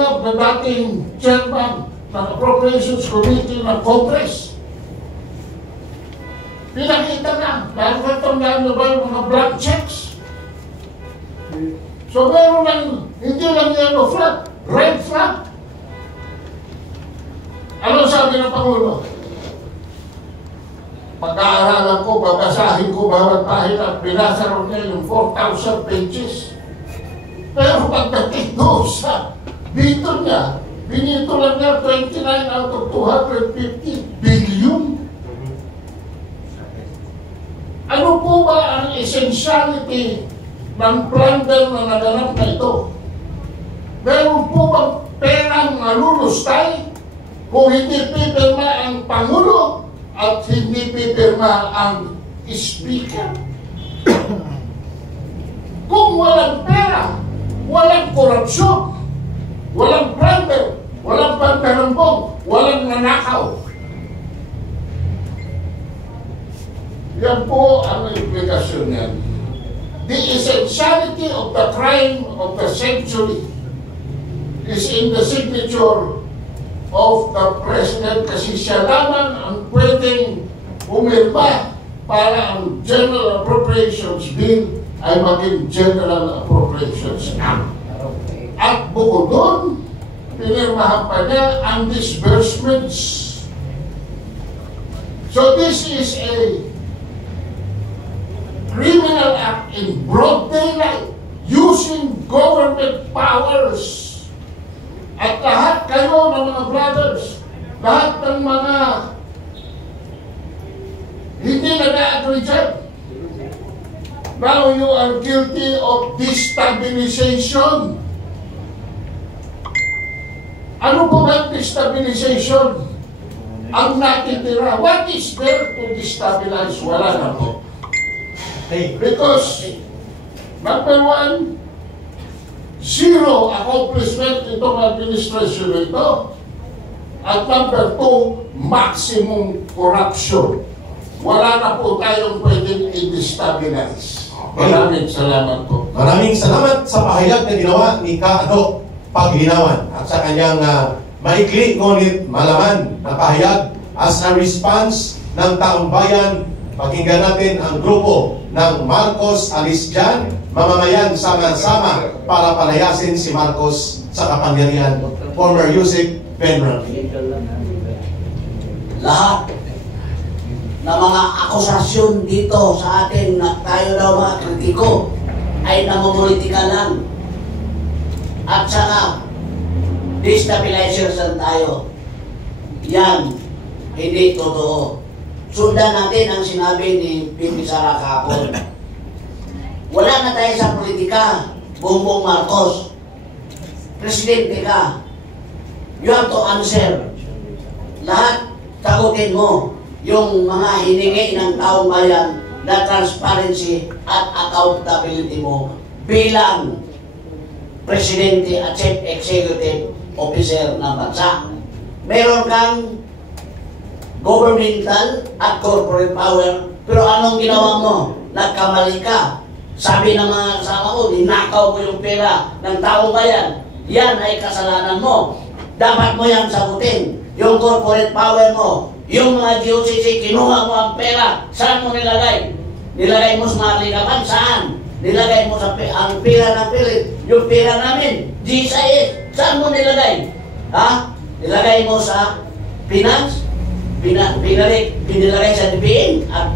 na dating chairman ng Appropriations Committee ng Congress. Pinakita na, dahil katandaan na ba yung mga blank checks? So meron lang, hindi lang yellow flag, red flag. Ano sabi ng Pangulo? Pag-aaralan ko, babasahin ko bawat pahina, binasa rin niya yung 4,000 pages. Pero pagdating doon sa dito niya, binito lang niya 29 out of 250 billion. Ano po ba ang essentiality ng plunder na naganap na ito? Meron po bang perang nalulustay kung hindi pipirma ang Pangulo at hindi pipirma ang Speaker? Kung walang pera, walang korupsyon, walang plunder, walang pagkarambong, walang nanakaw. Yan po ang implikasyon niyan. The essentiality of the crime of the century is in the signature of the President, kasi siya lamang ang pwedeng umirma para ang General Appropriations Bill ay maging General Appropriations Act. At bukod doon, pinirmahan pa niya ang disbursements. So this is a criminal act in broad daylight using government powers. At lahat kayo ng mga brothers, lahat ng mga hindi nag-agree dyan, now you are guilty of destabilization. Ano po ba destabilization? Ang natitira, what is there to destabilize? Wala na po. Because, number one, zero accomplishment itong administration ito. At number two, maximum corruption. Wala na po tayong pwedeng i-destabilize. Maraming salamat po. Maraming salamat sa pahayag na ginawa ni Ka-Adok Paglinawan at sa kanyang maikli ngunit malaman na pahayag as a response ng taong bayan. Pakinggan natin ang grupo ng Marcos Alisjan, mamamayan sama-sama para palayasin si Marcos sa kapangyarihan. Former Yusek Benram. Lahat na mga akusasyon dito sa atin na tayo daw mga kritiko ay namumulitika lang. At saka destabilizers lang tayo. Yan, hindi totoo. Sundan natin ang sinabi ni Bibi Sara kahapon. Wala na tayo sa politika, Bongbong Marcos. Presidente ka. You have to answer. Lahat, sagutin mo yung mga hiningi ng taong bayan na transparency at accountability mo bilang Presidente at Chief Executive Officer ng bansa. Meron kang governmental at corporate power, pero anong ginawa mo? Nagkamali ka. Sabi ng mga kasama ko, ninakaw mo yung pera ng taong bayan. Yan ay kasalanan mo. Dapat mo yan sagutin. Yung corporate power mo, yung mga GOCC, kinuha mo ang pera, saan mo nilagay? Nilagay mo sa mga likapan, saan? Nilagay mo sa ang pera ng Philip, yung pera namin, GSIS, saan mo nilagay? Ha? Nilagay mo sa finance? Pinilagay sa DBM at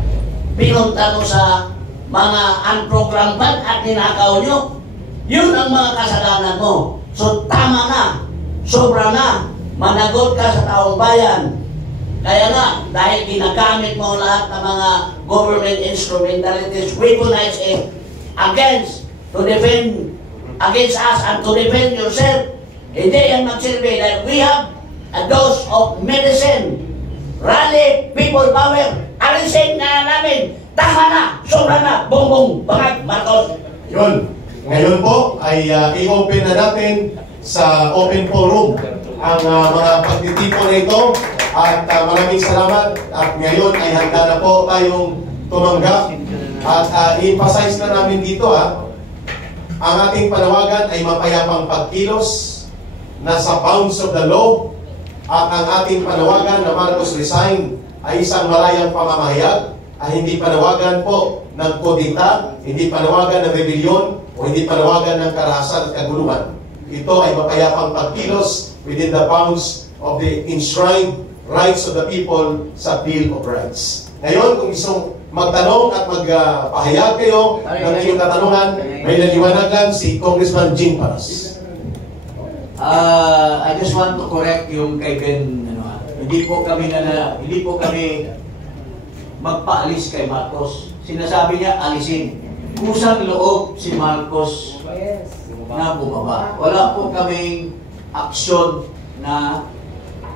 pinunta mo sa mga unprogrammed fund at ninakaw nyo. Yun ang mga kasalanan mo. So tama na, sobra na, managot ka sa taong bayan. Kaya nga, dahil ginagamit mo lahat ng mga government instrumentalities, weaponize it against us and to defend yourself. Hindi yan magsilbi dahil we have a dose of medicine. Rally, people power, alisin na namin. Tama na, sobra na, Bongbong Bangag Marcos. Yun. Ngayon po ay i-open na natin sa open forum ang mga pagtitipon na ito. At maraming salamat. At ngayon ay handa na po tayong tumanggap. At i-emphasize na namin dito ang ating panawagan ay mapayapang pagkilos nasa bounds of the law at ang ating panawagan na Marcos resign ay isang malayang pamamahayag, ay hindi panawagan po ng kodita, hindi panawagan ng rebellion, o hindi panawagan ng karahasan at kaguluhan. Ito ay mapayapang pagkilos within the bounds of the enshrined rights of the people sa Bill of Rights. Ngayon, kung isang magtanong at magpahayag kayo ng inyong katanungan, may naliwanag lang si Congressman Jing Paras. I just want to correct yung kay Ben, hindi po kami magpaalis kay Marcos. Sinasabi niya alisin. Kusang loob si Marcos na bumaba. Wala po kaming aksyon na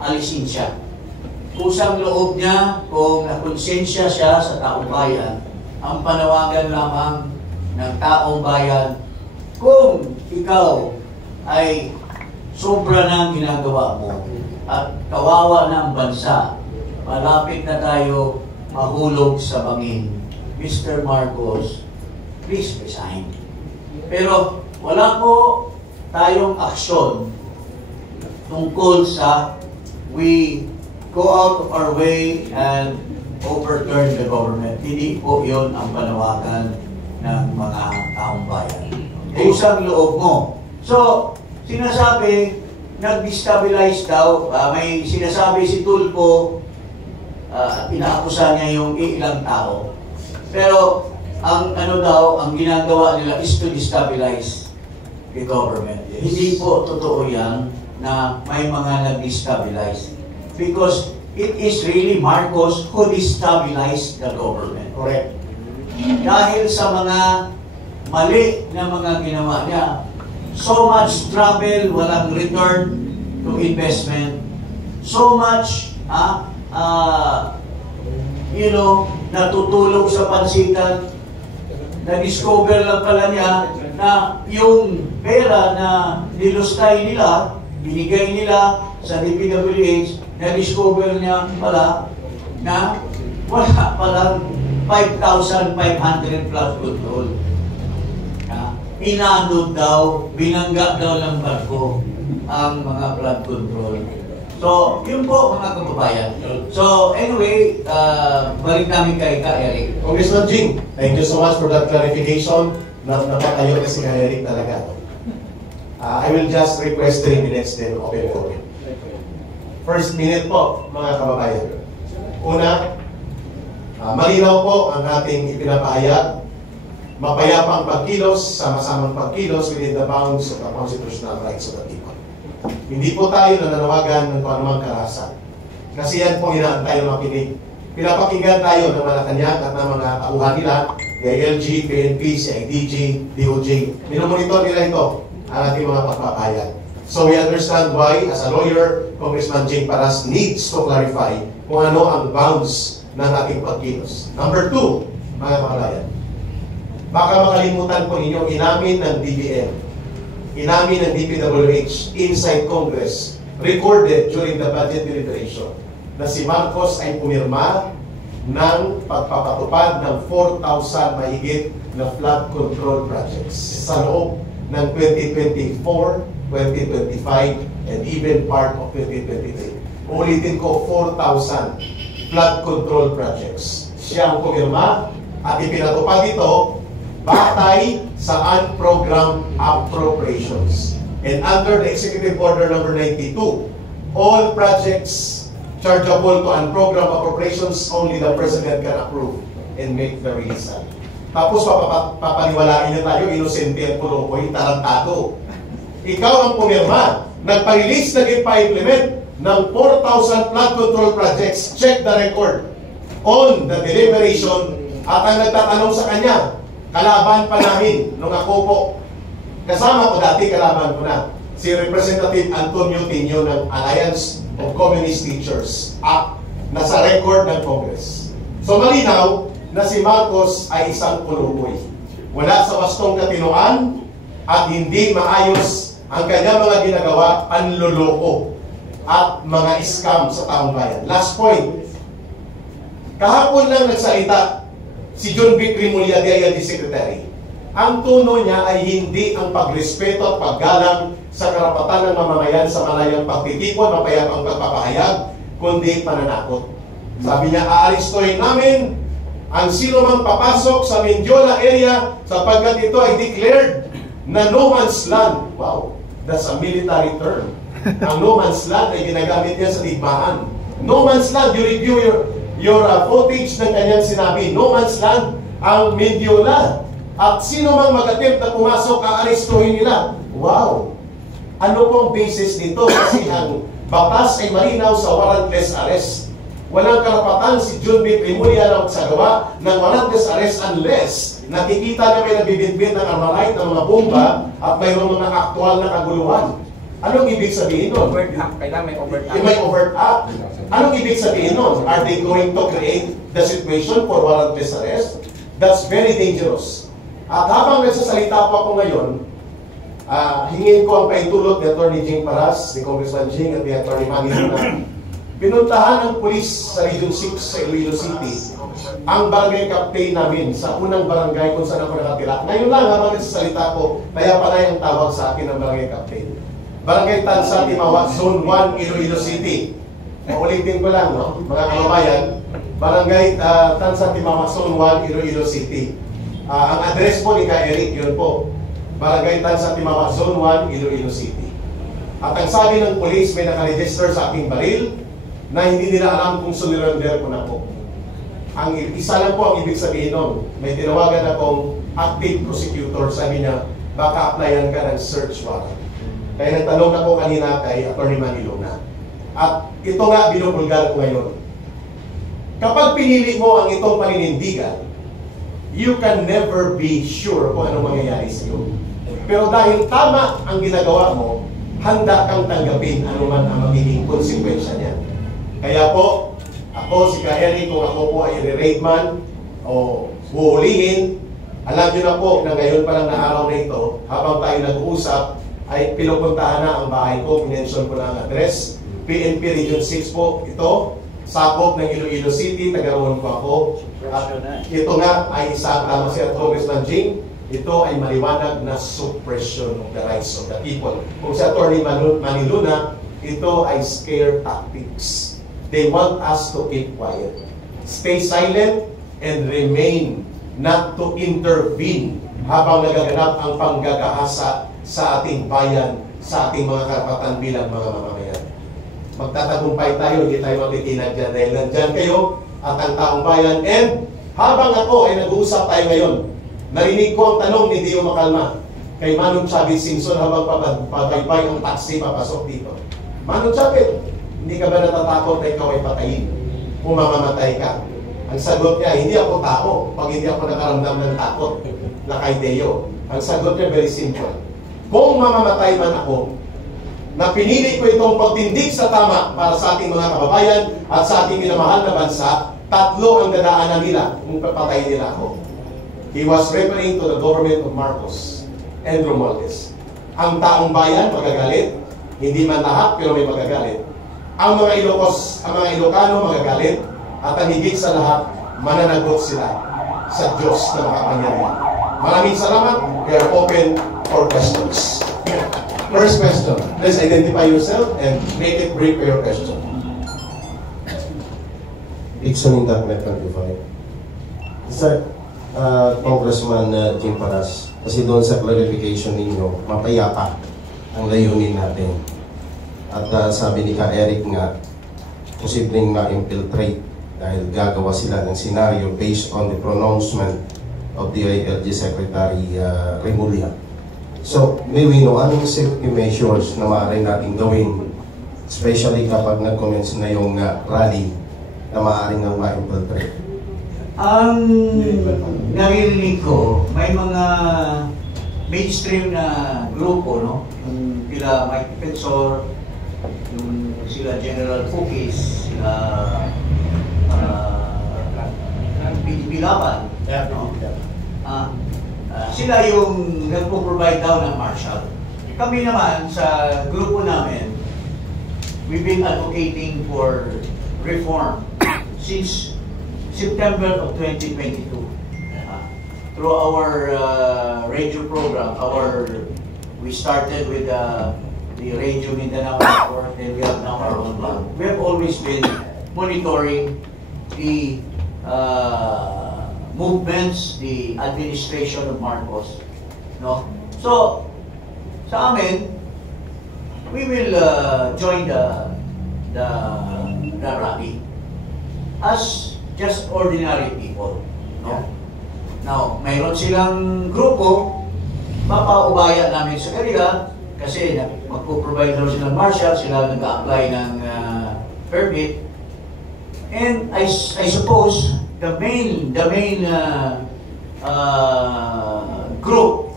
alisin siya. Kusang loob niya kung nakonsensya siya sa taong bayan. Ang panawagan lamang ng taong bayan, kung ikaw ay sobra ng ginagawa mo at kawawa ng bansa, malapit na tayo mahulog sa bangin. Mr. Marcos, please resign. Pero wala po tayong aksyon tungkol sa we go out of our way and overturn the government. Hindi po yun ang panawagan ng mga taong bayan. Kusang loob mo. So, sinasabi, nag-destabilize daw, may sinasabi si Tulfo, inaakusa niya yung ilang tao. Pero, ang ginagawa nila is to destabilize the government. Yes. Hindi po totoo yan na may mga nag-destabilize. Because it is really Marcos who destabilized the government. Correct. Dahil sa mga mali na mga ginawa niya, so much trouble, walang return to investment. So much, natutulog sa pansitan. Na-discover lang pala niya na yung pera na nilustay nila, binigay nila sa DPWH, na-discover niya pala na wala palang 5,500 flood control. Inanod daw, binangga daw ng barko ang mga flood control. So, yun po mga kababayan. So, anyway, balik namin kay Eric. Congressman Jing, thank you so much for that clarification. Napatayo na si Eric talaga. I will just request 3 minutes then open for him. First minute po, mga kababayan. Una, malinaw po ang ating ipinapahayag. Mapayapang pagkilos, sama-samang pagkilos within the bounds of the constitutional rights of the people. Hindi po tayo nananawagan ng kung anumang karahasan. Kasi yan po inaantay ng makinig. Pinapakinggan tayo ng Malacanang at ng mga tauhan nila, DILG, PNP, CIDG, DOJ. Minomonitor nila ito ang ating mga pagpapahayag. So we understand why, as a lawyer, Congressman Jing Paras needs to clarify kung ano ang bounds ng ating pagkilos. Number 2, mga kababayan, baka makalimutan po ninyo, inamin ng DBM, inamin ng DPWH inside Congress, recorded during the budget deliberation, na si Marcos ay pumirma ng pagpapatupad ng 4,000 mahigit na flood control projects sa loob ng 2024, 2025, and even part of 2023. Ulitin ko, 4,000 flood control projects. Siya ang pumirma at ipinatupad ito batay sa unprogrammed appropriations. And under the Executive Order number 92, all projects chargeable to unprogrammed appropriations, only the President can approve and make the release. Tapos papaniwalain niya tayo, inosente at pulokoy, tarantado. Ikaw ang pumirma, nagpa-release, nag-implement ng 4,000 flood control projects. Check the record on the deliberation. At ang nagtatanong sa kanya, kalaban pa namin nung ako po, kasama ko dati, kalaban ko na, si Representative Antonio Tinio ng Alliance of Communist Teachers at nasa record ng Congress. So malinaw na si Marcos ay isang puluboy. Wala sa wastong katinoan at hindi maayos ang kanyang mga ginagawa, panloloko at mga scam sa taong bayan. Last point. Kahapon lang nagsalita si John B. Grimulia, DILG Secretary. Ang tono niya ay hindi ang pagrespeto at paggalang sa karapatan ng mamamayan sa malayang pagtitipon, mapayapang pagpapahayag, kundi pananakot. Sabi niya, aaristohin namin ang sino mang papasok sa Mendiola area sapagkat ito ay declared na no man's land. Wow, that's a military term. Ang no man's land ay ginagamit niya sa digmaan. No man's land, you review your footage ng kanyang sinabi, no man's land ang Mendiola. At sino mang mag-attempt na pumasok, aaristohin nila. Wow! Ano pong basis nito? Kasi ang batas ay malinaw sa warrantless arrest. Walang karapatan si John B. Primulia na magsagawa ng warrantless arrest unless nakikita na may nabibitbit ng armalite ng mga bomba at mayroong mga aktual na kaguluhan. Anong ibig sabihin nun? Overt act. Kailangan may overt act. May overt act. Anong ibig sabihin nun? Are they going to create the situation for warrantless arrest? That's very dangerous. At habang nagsasalita po ako ngayon, hingin ko ang paintulot ni Atty. Jing Paras, ni Congressman Jing at ni Atty. Manny Luna. Pinuntahan ng pulis sa Region 6 sa Iloilo City ang barangay captain namin sa unang barangay kung saan ako nakatira. Ngayon lang habang nagsasalita ko, kaya pala yung tawag sa akin ng barangay captain. Barangay Tansa, Timawa, Zone 1, Iloilo City. Maulitin ko lang, no? Mga kababayan, Barangay Tansa, Timawa, Zone 1, Iloilo City. Ang address po ni Ka Eric, yun po. Barangay Tansa, Timawa, Zone 1, Iloilo City. At ang sabi ng police, may nakaregister sa aking baril na hindi nila alam kung sunirender ko na po. Ang isa lang po ang ibig sabihin nun. May tinawagan akong active prosecutor. Sabi niya, baka applyan ka ng search warrant. Kaya nagtanong ako kanina kay Atty. Manny Luna. At ito nga binubulgar ko ngayon. Kapag pinili mo ang itong paninindigan, you can never be sure kung anong mangyayari sa iyo. Pero dahil tama ang ginagawa mo, handa kang tanggapin anuman ang magiging konsekwensya niya. Kaya po, ako si Ka Eric, kung ako po ay i-raid man o huhulihin, alam niyo na po na ngayon pa lang na araw na ito, habang tayo nag-uusap, ay pinupuntahan na ang bahay ko, pinensyon ko na ang address. PNP Region 6 po, ito, sakop ng Iloilo City, tagaroon ko ako. At ito nga ay isang tama si Congressman Jing, ito ay maliwanag na suppression of the rights of the people. Kung si Atty. Manny Luna, ito ay scare tactics. They want us to keep quiet, stay silent, and remain, not to intervene habang nagaganap ang panggagahasa sa ating bayan, sa ating mga karapatan bilang mga mamamayan. Magtatagumpay tayo, hindi tayo matitinag dyan dahil nandyan kayo at ang taong bayan. And habang ako ay nag-uusap tayo ngayon, narinig ko ang tanong ni Dio Macalma kay Manong Chavez Singson habang pabaybay ang taxi papasok dito. Manong Chavez, hindi ka ba natatakot na ikaw ay patayin kung mamamatay ka? Ang sagot niya, hindi ako tao pag hindi ako nakaramdam ng takot na kay Deo. Ang sagot niya very simple. Kung mamamatay man ako, na pinili ko itong pagtindig sa tama para sa ating mga kababayan at sa ating minamahal na bansa, tatlo ang dadaanan nila kung papatayin nila ako. He was referring to the government of Marcos and Romualdez. Ang taong bayan magagalit, hindi man lahat pero may magagalit. Ang mga Ilocano magagalit, at ang higit sa lahat, mananagot sila sa Diyos na makapangyarihan. Maraming salamat. We are open for questions. First question. Please identify yourself and make it brief for your question. Dixon Internet 25. Sir, Congressman Jing Paras, kasi doon sa clarification ninyo, mapayapa ang layunin natin. At sabi ni Ka Eric nga, posibleng ma-infiltrate dahil gagawa sila ng scenario based on the pronouncement of the ILG Secretary Remulla. So, may we know anong safety measures na maaari natin gawin, especially kapag nag-commence na yung rally na maaaring nang ma-infiltrate? Ang naririnig ko, may mga mainstream na grupo, no? Yung sila Mike Petsor, yung sila General Fukis, sila PDP Laban, no? Sila yung nagpo-provide daw ng marshal. Kami naman sa grupo namin, we've been advocating for reform since September of 2022. Through our radio program, we started with the Radio Mindanao Network, and we have now our own blog. We have always been monitoring the movements, the administration of Marcos. No? So, sa amin, we will join the rally as just ordinary people. No? Now, mayroon silang grupo, mapaubaya namin sa kanila kasi magpo-provide daw sila ng marshal, sila nag-apply ng permit. And I suppose the main group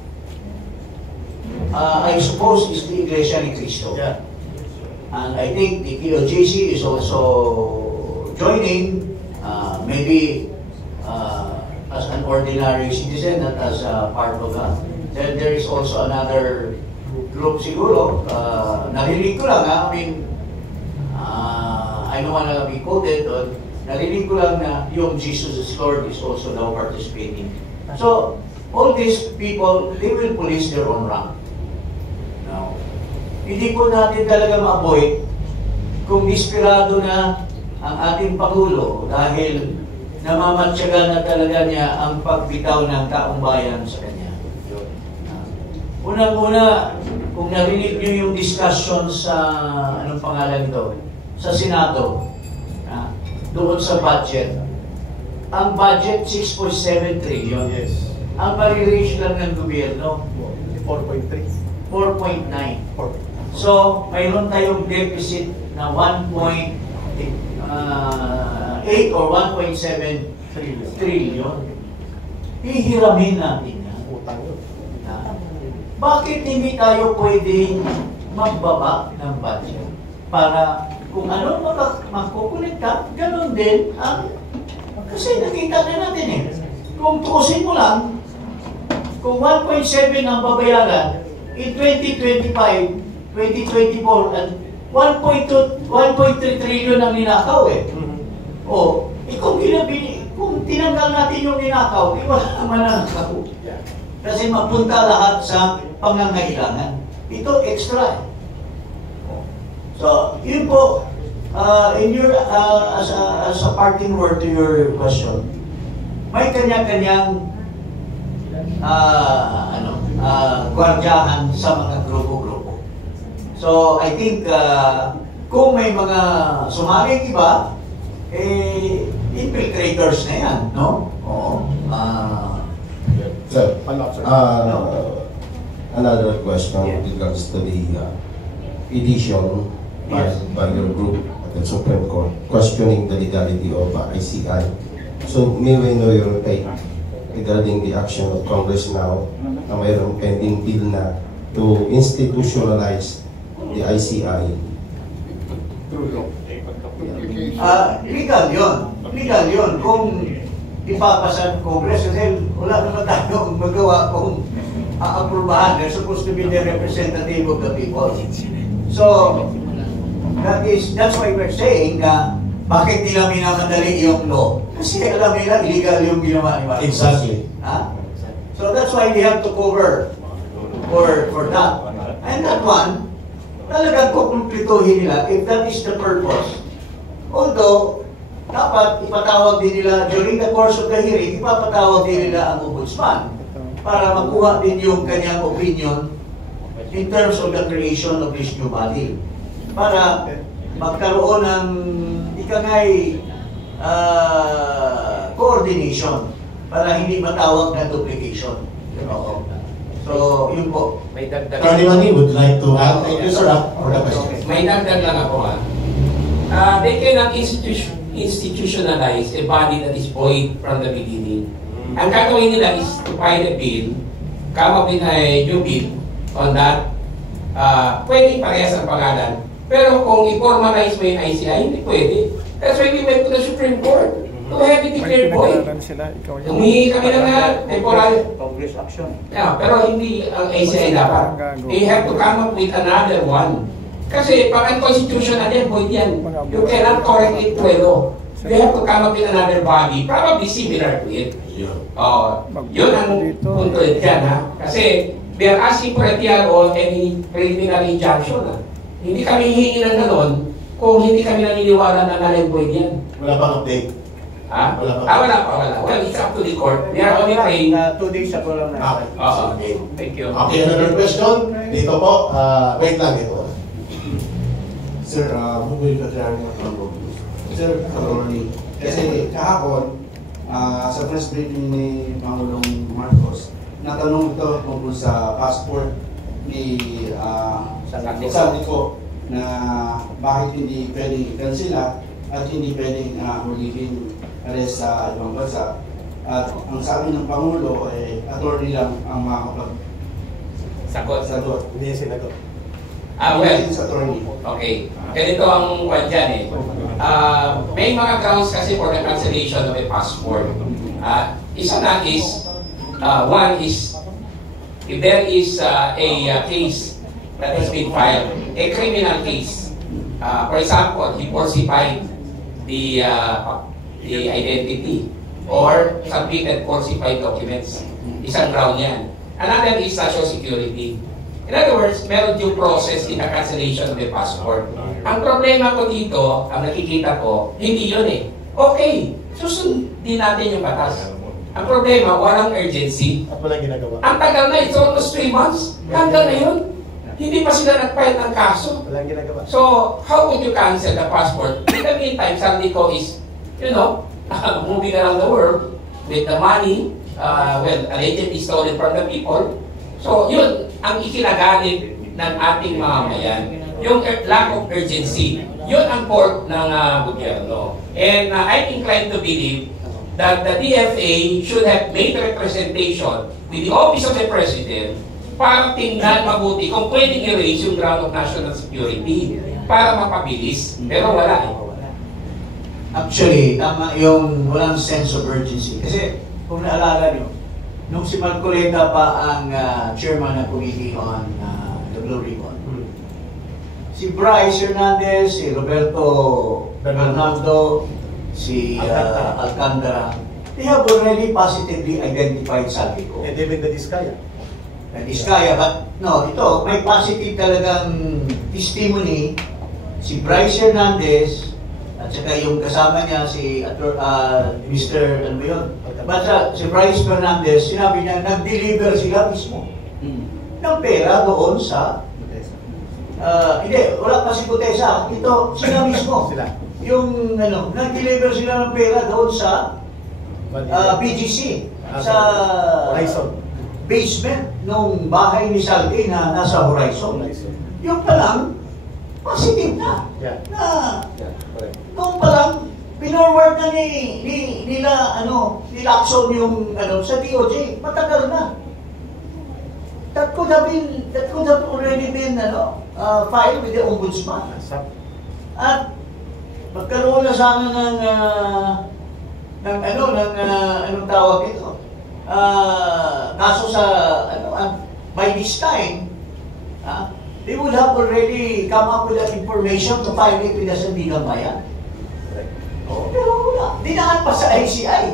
I suppose is the Iglesia ni Cristo. Yeah. And I think the POJC is also joining, maybe as an ordinary citizen, not as a part of that. Then there is also another group siguro, narinig ko lang I mean, I don't want to be quoted, but narinig ko lang na yung Jesus is Lord is also now participating. So, all these people, they will police their own rank. Now, hindi po natin talaga ma-avoid kung desperado na ang ating Pangulo dahil namamatsyagan na talaga niya ang pagbitaw ng taong bayan sa kanya. Unang-una, kung narinig niyo yung discussion sa, anong pangalan ito, sa Senado, doon sa budget, ang budget 6.7 trillion. Yes. Ang marireach lang ng gobyerno, 4.3. 4.9. So, mayroon tayong deficit na 1.8 or 1.7 trillion. Hihiramin natin yan. Utang yun. Bakit hindi tayo pwedeng magbaba ng budget? Para kung ano magkukulikta, ganoon din ang... Kasi nakita na natin Kung tuusin mo lang, kung 1.7 ang babayaran, in 2025, 2024, at 1.3 trillion ang ninakaw O, kung tinanggal natin yung ninakaw, wala naman na nakaw. Kasi mapunta lahat sa pangangailangan. Ito extra. So, yun po, in your, as a parting word to your question, may kanya-kanyang gwardyahan sa mga grupo-grupo. So, I think, kung may mga sumaling iba, infiltrators na yan, no? Oo. Sir, another question with regards to the petition by your group at the Supreme Court questioning the legality of ICI. So, may we know your take regarding the action of Congress now na mayroong pending bill na to institutionalize the ICI? Legal yun. Legal yun. Kung ipapasa ng Congress, kasi wala naman tayong magawa kung aaprubahan. They're supposed to be the representative of the people. So, that's why we're saying na bakit nila minamadali yung law? Kasi alam nila illegal yung ginawa ni Marcos. Exactly. So that's why we have to cover for that. And that one, talagang kukumplituhin nila if that is the purpose. Although, dapat ipatawag din nila, during the course of the hearing, ipapatawag din nila ang ombudsman para makuha din yung kanyang opinion in terms of the creation of this new body. Para magkaroon ng ikangay coordination para hindi matawag na duplication. So, yun po. May dagdag. Attorney Manny would like to add. Thank you, sir, for the question. May dagdag lang ako they cannot institutionalize a body that is void from the beginning. Ang gagawin nila is to file a bill, come up with a new bill on that. Pwede parehas ang pangalan. Pero kung i-formalize mo yung ICI, hindi pwede. That's why we went to the Supreme Court to have it declared void. Humingi kami na temporary Congress action. Yeah, pero hindi ang ICI dapat. They have to come up with another one. Kasi pag unconstitutional yan, void yan. You cannot correct it to a law. They have to come up with another body, probably similar to it. Yun ang punto dyan, ha? Kasi we are asking for a TRO and preliminary injunction. Hindi kami hihingi ng ganon kung hindi kami naniniwala na null and void yan. Wala bang update? Ha? Wala pa. Wala pa. Well, it's up to the court. We are only praying. 2 days ago lang na. Okay. Thank you. Okay, another question? Dito po, wait lang ito. Sir, Bugoy Kadrani ako. Sir, attorney, kasi kahapon, sa press briefing ni Pangulong Marcos, natanong ito tungkol sa passport ni Saldico na bakit hindi pwedeng kansila at hindi pwedeng hulihin arrest sa ibang bansa. At ang sabi ng Pangulo, attorney lang ang makakapag-sagot. Hindi sinagot. Well, Sa attorney. okay. Ganito ang kwan dyan may mga grounds kasi for the cancellation of a passport. Isa na is, one is, if there is a case that has been filed, a criminal case. For example, he falsified the identity or submitted falsified documents. Isang ground yan. Another is social security. In other words, meron due process in the cancellation of the passport. Ang problema ko dito, ang nakikita ko, hindi yun Okay, susundin natin yung batas. Ang problema, walang urgency. At walang ginagawa. Ang tagal na, it's almost 3 months. Hanggang ngayon, hindi pa sila nag-file ng kaso. Walang ginagawa. So, how would you cancel the passport? In the meantime, Saldico is, moving around the world with the money, allegedly stolen from the people. So, yun ang ikinaganit ng ating mamamayan. Yung lack of urgency. Yun ang fault ng gobyerno. And I'm inclined to believe that the DFA should have made representation with the Office of the President para tingnan mabuti kung pwedeng erase yung ground of national security para mapabilis. Pero wala Actually, tama yung walang sense of urgency. Kasi kung naalala nyo, nung si Marcoleta pa ang chairman ng committee on the Blue Ribbon, si Bryce Hernandez, si Roberto Bernardo, si Alcantara, they have already positively identified Saldico. And even the Diskaya. But no, ito, may positive talagang testimony si Bryce Hernandez at saka yung kasama niya si Mr. ano yun? Basta si Bryce Hernandez, sinabi niya, nag-deliver sila mismo ng pera doon sa hindi, wala pa si Butesa. Ito, sila mismo. Yung nag-deliver sila ng pera doon sa BGC, sa basement ng bahay ni Saldi na nasa Horizon. Yung pa lang, positive na. Noong pa lang, pinorward na nila Lacson yung sa DOJ. Matagal na. That could have already been filed with the Ombudsman. At magkaroon na sana anong tawag ito? Kaso sa by this time, they would have already come up with that information to file it with the Sandigan Bayan. Pero wala. Dinaan pa sa ICI.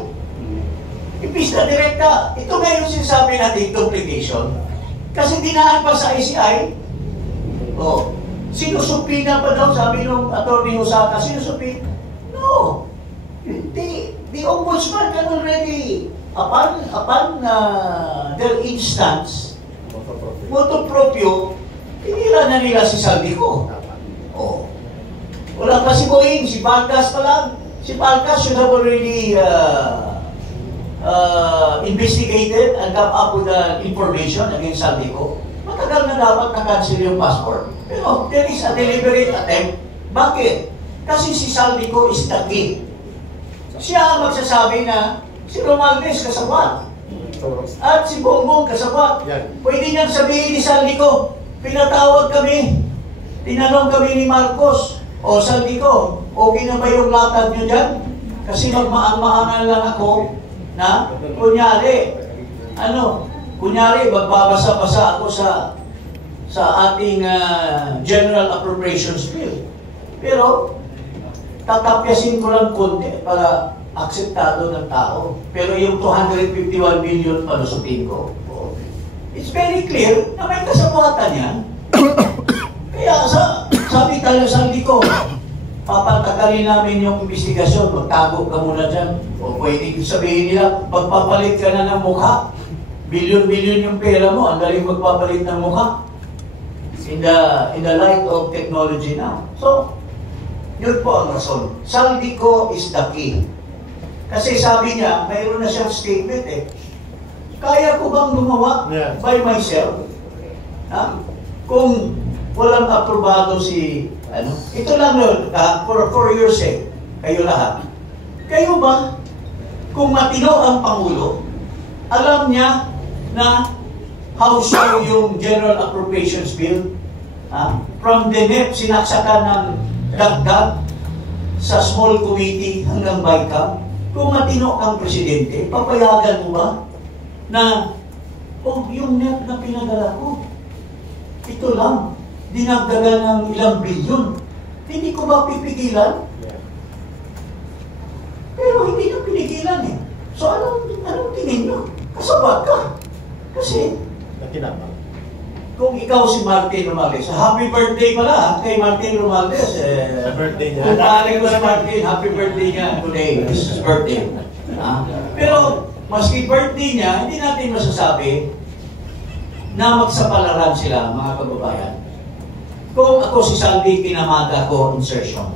Imbis na direkta. Ito nga yung sinasabi natin, duplication. Kasi dinaan pa sa ICI, sinusupina pa daw, sabi nung Atty. Hosaka, sinusupina. No. The Ombudsman can already, upon their instance, motu proprio, tinira na nila si Saldico. Wala pa si Boeing, si Balcas pa lang. Si Balcas should have already investigated and come up with information against Saldico. Matagal na dapat na-cancel yung passport. Pero there is a deliberate attempt. Bakit? Kasi si Saldico is the key. Siya ang magsasabi na si Romualdez kasabwat. At si Bongbong kasabwat. Pwede niyang sabihin ni Saldico, pinatawag kami, tinanong kami ni Marcos, Saldico, okay na ba yung latag niyo dyan? Kasi magmaan-maanan lang ako na kunyari magbabasa-basa ako sa ating General Appropriations Bill. Pero tatapyasin ko lang konti para akseptado ng tao. Pero yung 251 billion palusupin ko. it's very clear na may kasabuatan yan. Kaya sabi tayo sa ko, papatagalin namin yung investigasyon, magtago ka muna dyan. O pwede sabihin nila, magpapalit ka na ng mukha. Bilyon-bilyon yung pera mo, ang galing magpapalit ng mukha. In the light of technology now. So, yun po ang rason. Saldico is the key. Kasi sabi niya, mayroon na siyang statement eh. Kaya ko bang gumawa by myself? Ha? Kung walang aprobado si, ito lang nun, for your sake, kayo lahat. Kayo ba, kung matino ang Pangulo, alam niya na how sure yung General Appropriations Bill, from the NEP, sinaksakan ng dagdag sa small committee hanggang BICAM. Kung matino kang presidente, papayagan mo ba na, yung NEP na pinadala ko, ito lang, dinagdagan ng ilang bilyon. Hindi ko ba pipigilan? Pero hindi nyo pinigilan eh. So anong tingin nyo? Kasabat ka. Kasi, kung ikaw si Martin Romualdez, happy birthday pala kay Martin Romualdez. Birthday niya. Kung paaling ko si Martin, happy birthday niya today. This is birthday. Pero, maski birthday niya, hindi natin masasabi na magsapalaran sila, mga kababayan. Kung ako si Saldi, pinamada ko insertion.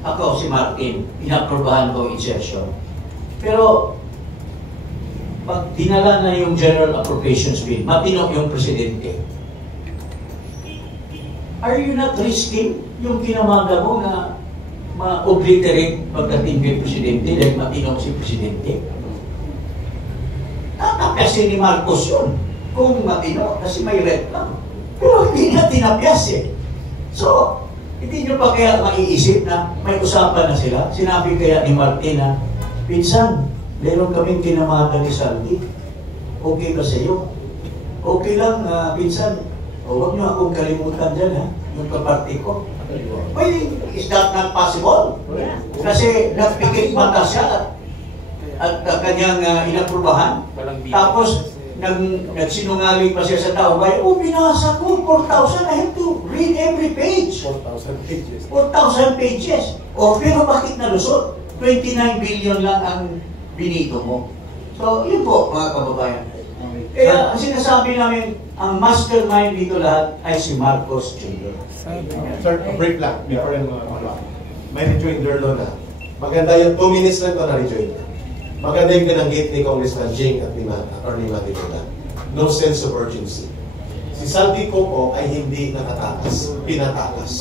Ako si Martin, inaprobahan ko insertion. Pero, pag dinala na yung General Appropriations Bill, matino yung presidente, are you not risking yung kinamada mo na ma-obliterate pagdating kay presidente dahil matino si presidente? Tatapyasin ni Marcos yun kung matino kasi may red lang. Pero hindi na tinapyas eh. So, hindi nyo pa kaya maiisip na may usapan na sila? Sinabi kaya ni Martin na, pinsan, meron kaming kinamada ni Saldi. Okay ba sa iyo? Okay lang, pinsan. O, huwag nyo akong kalimutan dyan, ha? Yung kaparti ko. Well, is that not possible? Kasi nagpikit mata siya at kanyang inaprubahan. Tapos, nagsinungaling pa siya sa tao. Binasa ko, 4,000. I have to read every page. 4,000 pages. 4,000 pages. Pero bakit nalusot? 29 billion lang ang binito mo. So, yun po, mga kababayan. Kaya, ang sinasabi namin, ang mastermind dito lahat ay si Marcos Jr. Sir, break lang. Before yung may rejoinder na. Maganda yung 2 minutes lang ito na rejoinder. Maganda yung binanggit ni Congressman Jing at ni Atty. Manny Luna. No sense of urgency. Si Saldico po ay hindi nakatakas, pinatakas.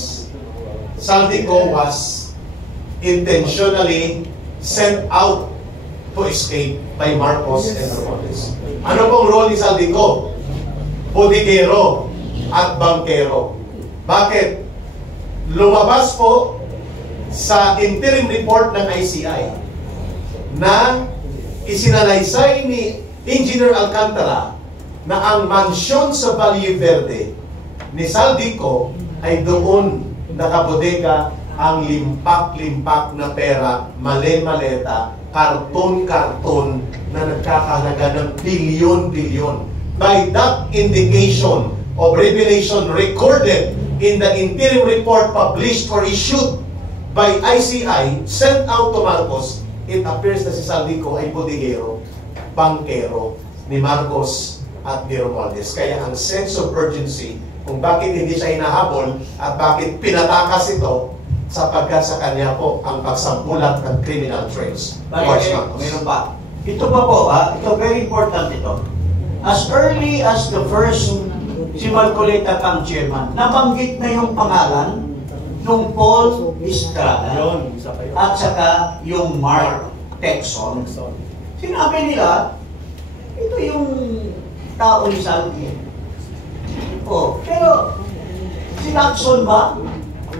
Saldico was intentionally sent out to escape by Marcos and Romualdez. Ano pong role ni Saldico? Bodeguero at bankero. Bakit? Lumabas po sa interim report ng ICI na isinalaysay ni Engineer Alcantara na ang mansyon sa Valle Verde ni Saldico ay doon nakabodega ang limpak-limpak na pera, male-maleta, karton-karton na nagkakahalaga ng bilyon-bilyon. By that indication of revelation recorded in the interim report published or issued by ICI, sent out to Marcos, it appears na si Saldico ay bodeguero, bankero ni Marcos at ni Romualdez. Kaya ang sense of urgency kung bakit hindi siya hinahabol at bakit pinatakas ito sapagkat sa kanya po ang pagsampulat ng criminal trails. Mayroon pa. Ito pa po, ito very important ito. As early as the first, si Marcoleta Pang chairman, nabanggit na yung pangalan nung Paul Estrada at saka yung Mark Texon. Sinabi nila, ito yung tao ni Saldi. Pero si Lacson ba?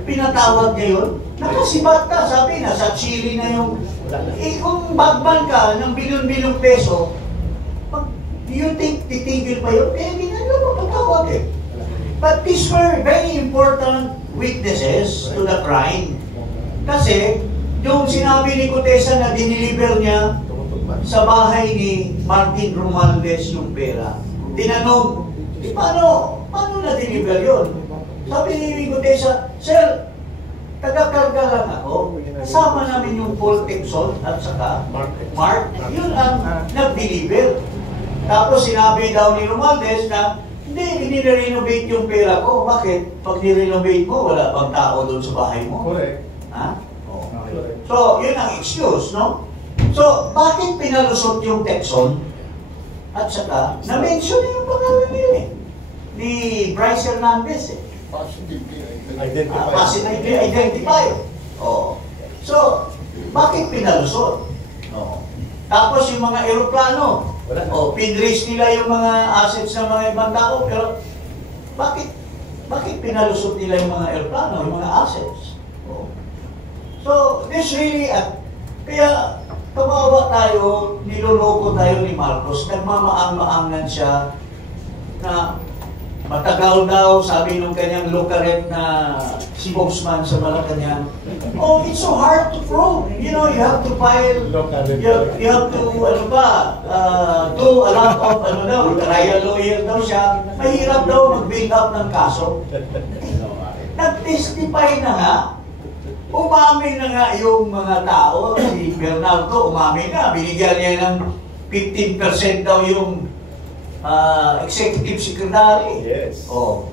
Pinatawag niya yun? Nakasibat ka, sabi na, sa Chile na yung... kung bagban ka ng bilyon-bilyong peso, do you think titigil pa yun? Hindi na yun mapatawag eh. But these were very important witnesses to the crime. Kasi, yung sinabi ni Cotesa na diniliver niya sa bahay ni Martin Romualdez yung pera, tinanong, paano na-deliver yun? Sabi ni Gutesa, Sir, taga-karga lang ako. Kasama namin yung Paul Texon at saka Mark. Yun ang nag-deliver. Tapos sinabi daw ni Romualdez na, hindi, renovate yung pera ko. Bakit? Pag ni-renovate mo, wala bang tao doon sa bahay mo? Correct. Ha? Oh. So, yun ang excuse, no? So, bakit pinalusot yung Texon? At saka, na-mention yung pangalan niya ni Bryce Hernandez eh. Identify. Identify. Oh. So, bakit pinalusot? Oh. Tapos yung mga eroplano, pinraise nila yung mga assets ng mga ibang tao, pero bakit pinalusot nila yung mga eroplano, yung mga assets? Oh. So, this really, kaya kawawa tayo, niloloko tayo ni Marcos, nagmamaang-maangan siya na matagal daw, sabi nung kanyang locaret na spokesman sa Malacanang, oh, it's so hard to prove. You know, you have to file, you have to, do a lot of, trial lawyer daw siya. Mahirap daw mag-build up ng kaso. Nag-testify na nga, umamin na nga yung mga tao, si Bernardo umamin na, binigyan niya ng 15% daw yung executive secretary. Yes. Oh.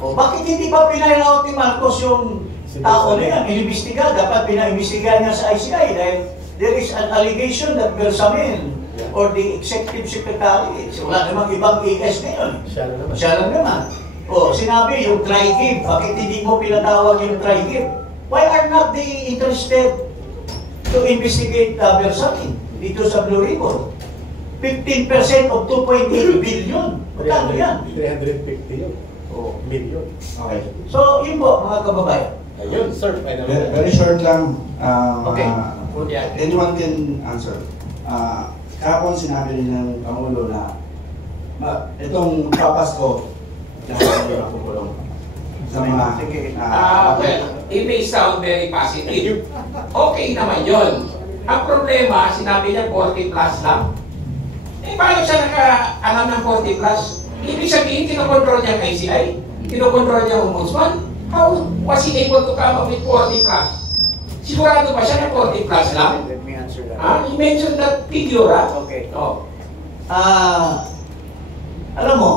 Oh, bakit hindi ba pinailaut ni Marcos yung tao na yan? Inimbestiga, dapat pinaimbestiga niya sa ICI dahil there is an allegation that Bersamin or the executive secretary, wala namang ibang AS ngayon. Siya lang naman. Oh, sinabi yung tri-give, bakit hindi mo pinatawag yung tri-give? Why are not they interested to investigate Bersamin dito sa Blue Ribbon? 15% of 2.8 billion. Magkano yan? 350 yun. Oh. Million. Okay. So, yun po, mga kababayan. Ayun, sir. Very short lang. Okay. Anyone can answer. Kahapon sinabi rin ng Pangulo na itong papasko dapat yung kukulong. Sa mga Well, it may sound very positive. Okay naman yun. Ang problema, sinabi niya 40 plus lang. Eh, paano siya naka-alam ng 40 plus? Ibig sabihin, kinokontrol niya ang ICI? Kinokontrol niya ang ombudsman? How was he able to come up with 40 plus? Sigurado ba siya na 40 plus lang? Let me answer that. You mentioned that figure, ha? Okay. Oh. Alam mo,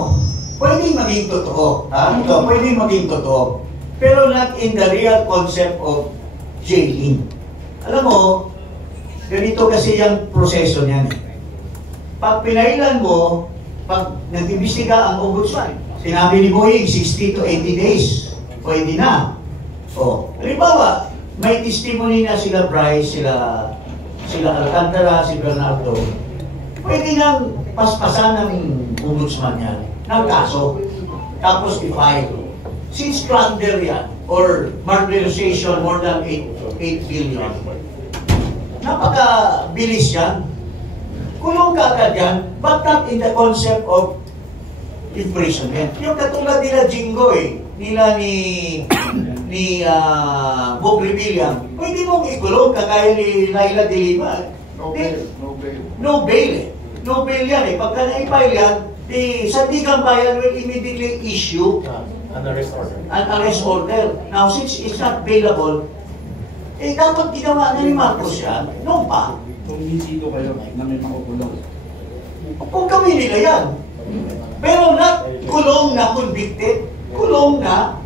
pwedeng maging totoo. Ito, pwedeng maging totoo. Pero not in the real concept of jailing. Alam mo, ganito kasi yung proseso niyan. Pag pinailan mo, pag nag-imbestiga ang ombudsman, sinabi ni Boying, 60 to 80 days, pwede na. O, halimbawa, may testimony na sila Bryce, sila Alcantara, si Bernardo, pwede nang paspasan ng ombudsman yan, ng kaso, tapos i-file. Since plunder yan, or malversation more than 8 billion, napaka-bilis yan. Kulong ka agad yan, but not in the concept of imprisonment. Yung katulad nila Jingo nila ni Bob Revilla, pwede mong ikulong kagaya ni Laila de Lima. No bail. No bail. No bail yan Pagka na-file yan, the Sandigan Bayan will immediately issue An arrest order. An arrest order. Now, since it's not bailable, dapat ginawa na ni Marcos yan, noon pa. kung inisito kayo na may makukulong. Kung kami nila yan. Pero not kulong na convicted, kulong na,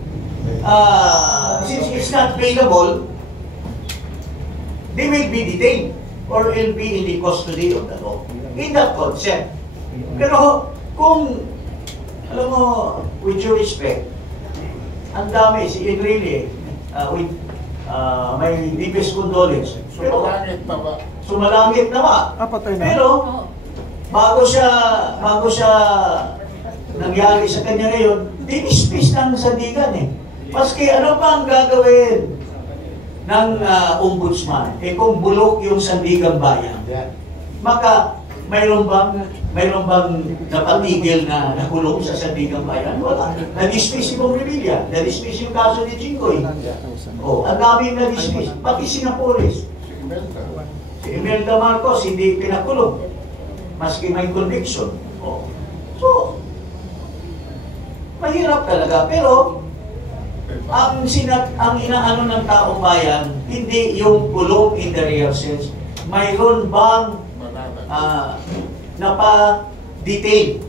since it's not bailable, they will be detained or will be in the custody of the law. In that concept. Pero kung, alam mo, with your respect, ang dami, si Enrile, with my deepest condolence. Pero, Sumalangit pa ba? sumalangit na ba? Pero, bago siya nangyari sa kanya ngayon, dinismiss ng sandigan Maski ano pa ang gagawin ng ombudsman? Kung bulok yung sandigang bayan, maka mayroon bang napatigil na nakulong sa sandigang bayan? Wala. Na-dismiss yung Revilla, na-dismiss yung kaso ni Jingoy. Ang daming na-dismiss. Pati Sinapolis. Si Imelda Marcos, hindi pinakulong. Maski may conviction. So, Mahirap talaga. Pero, ang inaano ng taong bayan, hindi yung pulong in the real sense. Mayroon bang napa-detain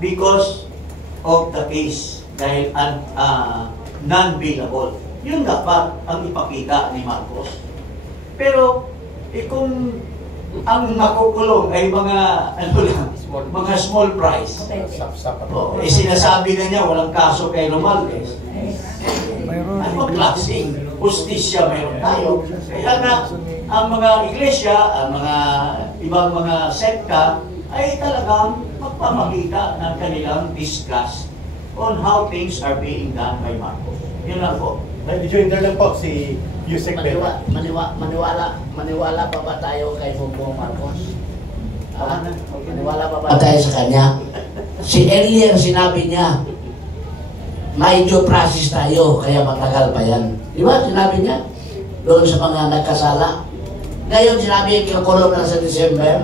because of the case dahil non-bailable. Yun dapat ang ipakita ni Marcos. Pero, kung ang makukulong ay mga mga small price, sinasabi na niya walang kaso kay Romualdez. Ano klaseng justisya mayroon tayo? Kaya nga, ang mga iglesia, ang mga ibang mga sekta ay talagang magpamakita ng kanilang disgust on how things are being done by Marcos. Yun lang po. Joiner lang po si Yusek Beta. Maniwala pa ba tayo kay Bongbong Marcos? Maniwala pa ba tayo sa kanya? Si Elier sinabi niya, may due process tayo, kaya matagal pa yan. Di ba? Sinabi niya doon sa mga nagkasala. Ngayon sinabi niya, kinukulong na sa December.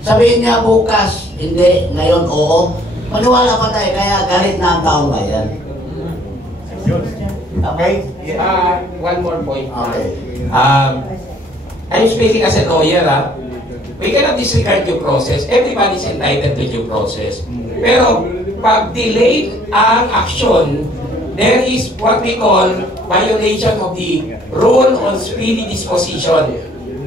Sabihin niya bukas, hindi. Ngayon, oo. Maniwala pa tayo, kaya galit na ang taong bayan. Okay? One more point. Okay. I'm speaking as a lawyer, we cannot disregard due process. Everybody is entitled to due process. Pero, pag delayed ang action, there is what we call violation of the rule on speedy disposition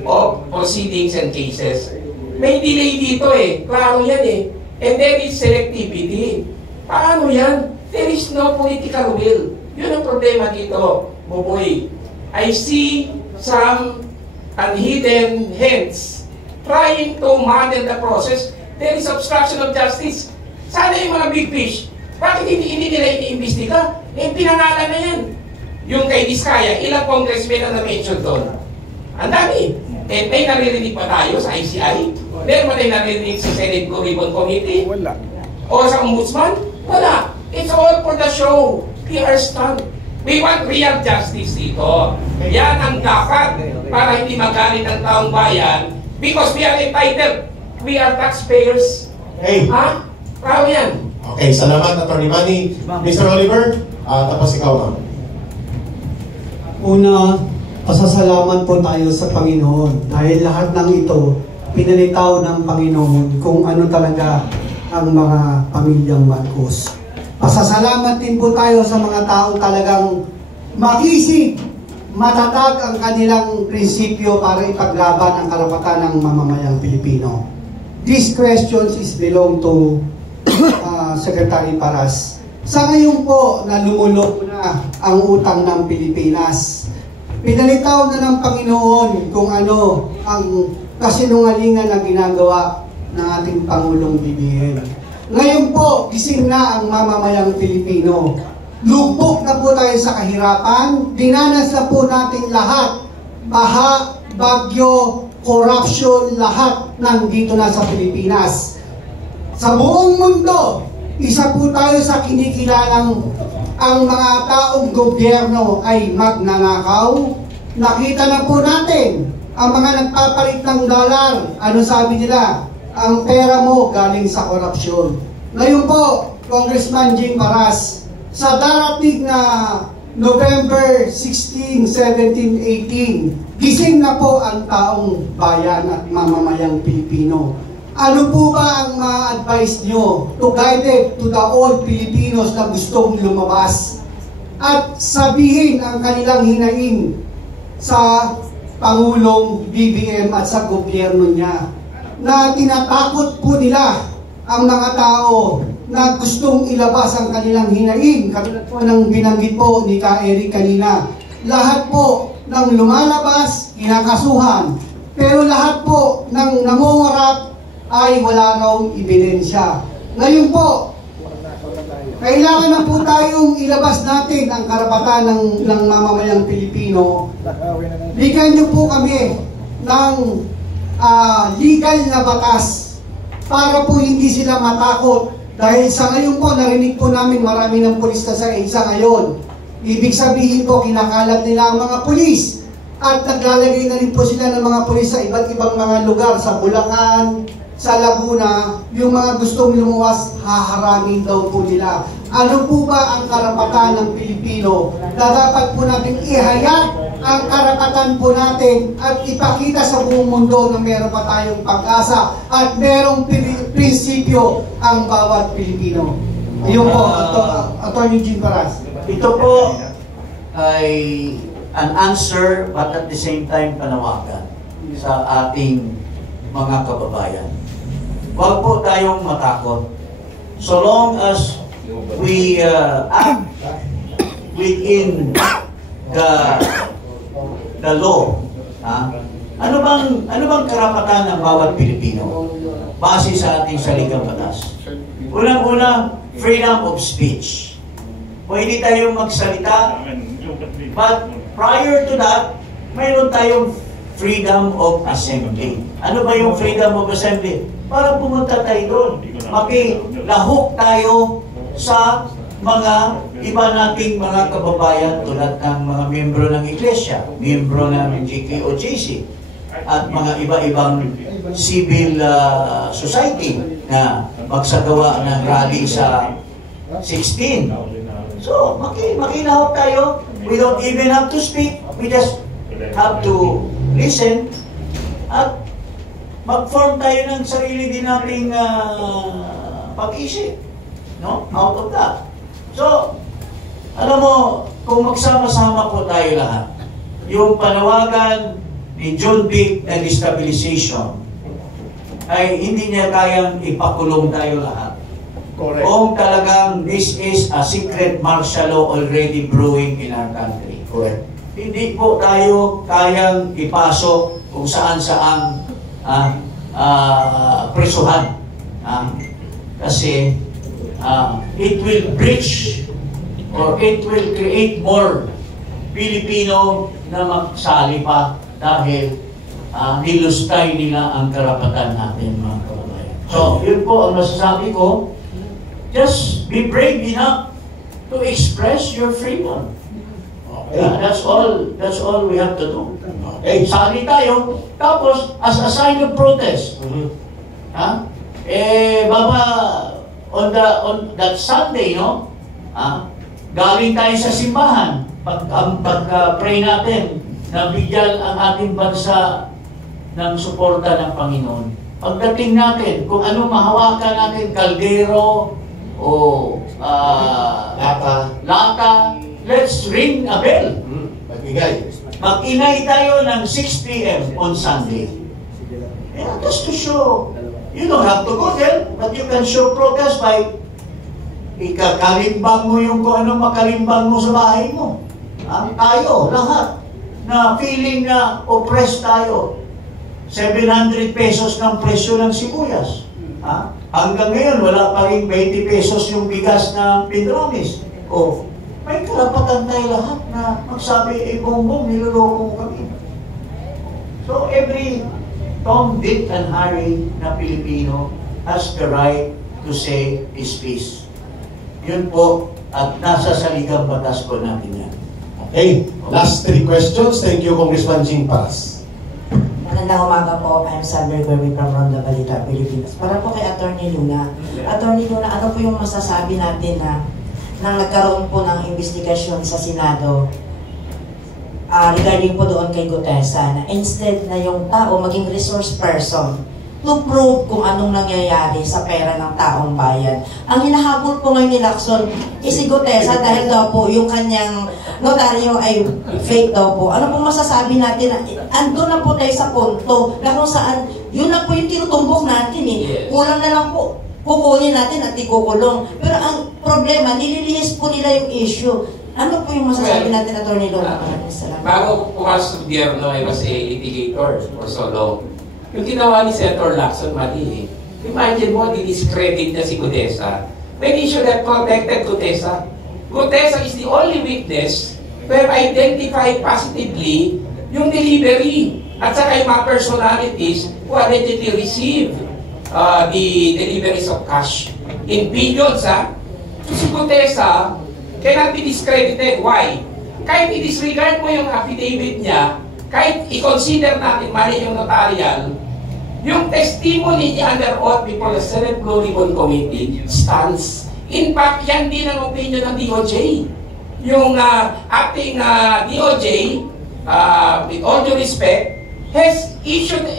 of proceedings and cases. May delay dito klaro yan And there is selectivity. Paano yan? There is no political will. Yun ang problema dito, Buboy. I see some unhidden hands trying to muddle the process. There is obstruction of justice. Sana yung mga big fish, bakit hindi nila iniimbestiga? Pinangalan na yan. Yung kay Diskaya, ilang congressmen na na-mention doon? Ang dami. May naririnig pa tayo sa ICI? Meron ba tayo naririnig sa Senate Ribbon Committee? Wala. O sa Ombudsman? Wala. It's all for the show. PR stunt. We want real justice dito. Yan ang dapat para hindi magalit ang taong bayan because we are entitled. We are taxpayers. Hey. Ha? Parang yan. Okay, salamat, Atty. Manny. Mr. Oliver, tapos ikaw, ma'am. Una, pasasalamat po tayo sa Panginoon dahil lahat ng ito pinalitaw ng Panginoon kung ano talaga ang mga pamilyang Marcos. Pasasalamat din po tayo sa mga tao talagang makisig, matatag ang kanilang prinsipyo para ipaglaban ang karapatan ng mamamayang Pilipino. These questions is belong to Secretary Paras. Sa ngayon po na lumulog na ang utang ng Pilipinas, pinalitaw na ng Panginoon kung ano ang kasinungalingan na ginagawa ng ating Pangulong BBM. Ngayon po, gising na ang mamamayang Pilipino. Lubog na po tayo sa kahirapan, dinanas na po natin lahat, baha, bagyo, corruption, lahat nandito na sa Pilipinas. Sa buong mundo, isa po tayo sa kinikilalang ang mga taong gobyerno ay magnanakaw. Nakita na po natin ang mga nagpapalit ng dolar. Ano sabi nila? Ang pera mo galing sa korupsyon. Ngayon po, Congressman Jing Paras, sa darating na November 16, 17, 18, gising na po ang taong bayan at mamamayang Pilipino. Ano po ba ang ma-advise nyo to guide to the old Filipinos na gustong lumabas at sabihin ang kanilang hinaing sa Pangulong BBM at sa gobyerno niya na tinatakot po nila ang mga tao na gustong ilabas ang kanilang hinaing, katulad po ng binanggit po ni Ka Eric kanina. Lahat po ng lumalabas, kinakasuhan, pero lahat po ng nangungarap ay wala raw ebidensya. Ngayon po, kailangan na po tayong ilabas natin ang karapatan ng mamamayang Pilipino. Bigyan niyo po kami ng legal na batas para po hindi sila matakot. Dahil sa ngayon po, narinig po namin marami ng pulis na sa EDSA ngayon. Ibig sabihin po, kinakalat nila ang mga pulis. At naglalagay na rin po sila ng mga pulis sa iba't ibang mga lugar, sa Bulacan, sa Laguna. Yung mga gustong lumuwas, haharangin daw po nila. Ano po ba ang karapatan ng Pilipino na dapat po natin ihayag ang karapatan po natin at ipakita sa buong mundo na meron pa tayong pag-asa at merong prinsipyo ang bawat Pilipino. Ayun po, Attorney Jim Paras. Ito po ay an answer but at the same time panawagan sa ating mga kababayan. Huwag po tayong matakot. So long as we act within the law, ano bang karapatan ng bawat Pilipino base sa ating saligang batas? Unang-una, freedom of speech. Pwede tayong magsalita, but prior to that, mayroon tayong freedom of assembly. Ano ba yung freedom of assembly? Para pumunta tayo doon. Makilahok tayo sa mga iba nating mga kababayan tulad ng mga miyembro ng iglesia, miyembro ng GKOJC, at mga iba-ibang civil society na magsagawa ng rally sa 16. So, makilahok tayo. We don't even have to speak. We just have to listen at mag-form tayo ng sarili din nating pag-isip, no? Out of that. So, alam mo, kung magsama-sama po tayo lahat, yung panawagan ni John Vic na destabilization ay hindi niya kayang ipakulong tayo lahat. Correct. Kung talagang this is a secret martial law already brewing in our country. Correct. Hindi po tayo kayang ipasok kung saan-saan presuhan. Kasi it will breach or it will create more Pilipino na magsali pa dahil nilustay nila ang karapatan natin, mga kababayan. So, yun po ang masasabi ko. Just be brave enough to express your freedom. That's all we have to do. Okay. Sali tayo, tapos as a sign of protest. On that Sunday, no? Galing tayo sa simbahan, pag-pray natin na bigyan ang ating bansa ng suporta ng Panginoon. Pagdating natin, kung ano mahawakan natin, kaldero o lata, let's ring a bell. Magbigay. Mag-inay tayo ng 6 p.m. on Sunday. Yeah, just to show, you don't have to go there, but you can show protest by ikakalimbang mo yung kung ano makalimbang mo sa bahay mo. Tayo, lahat, na feeling na oppressed tayo. 700 pesos ng presyo ng sibuyas. Hanggang ngayon, wala pa rin 20 pesos yung bigas na pinramis. May karapatan tayo lahat na magsabi, bongbong, niloloko mo kami. So every Tom, Dick, and Harry na Pilipino has the right to say his piece. Yun po, at nasa saligang batas po natin yan. Okay, last 3 questions. Thank you, Congressman Jing Paras. Magandang umaga po. I'm Sander Berwi from Ronda Balita, Pilipinas. Para po kay Attorney Luna. Attorney Luna, ano po yung masasabi natin na nang nagkaroon po ng investigasyon sa Senado regarding po doon kay Gutesa, na instead na yung tao maging resource person to prove kung anong nangyayari sa pera ng taong bayan. Ang hinahabol po ngayon ni Lacson si Gutesa dahil daw po yung kanyang notaryo ay fake daw po. Ano po masasabi natin na andun na po tayo sa punto na kung saan yun na po yung tinutumbok natin eh. Kulang na lang po. Kukunin natin at ikukulong. Pero ang problema, nililihis po nila yung issue. Ano po yung masasabi natin, Attorney Lola? Bago pumasok sa gobyerno, I was a litigator for so long. Yung ginawa ni Senator Lacson, mali eh. Imagine mo, di-discredit na si Gutesa. When he should have protected Gutesa. Gutesa is the only witness who have identified positively yung delivery at saka yung mga personalities who allegedly received the deliveries of cash in billions. So si Gutesa cannot be discredited. Why? Kahit i-disregard mo yung affidavit niya, kahit i-consider natin mali yung notarial, yung testimony niya under oath before the Senate Blue Ribbon Committee stands. In fact, yan din ang opinion ng DOJ. Yung acting DOJ, with all due respect, has issued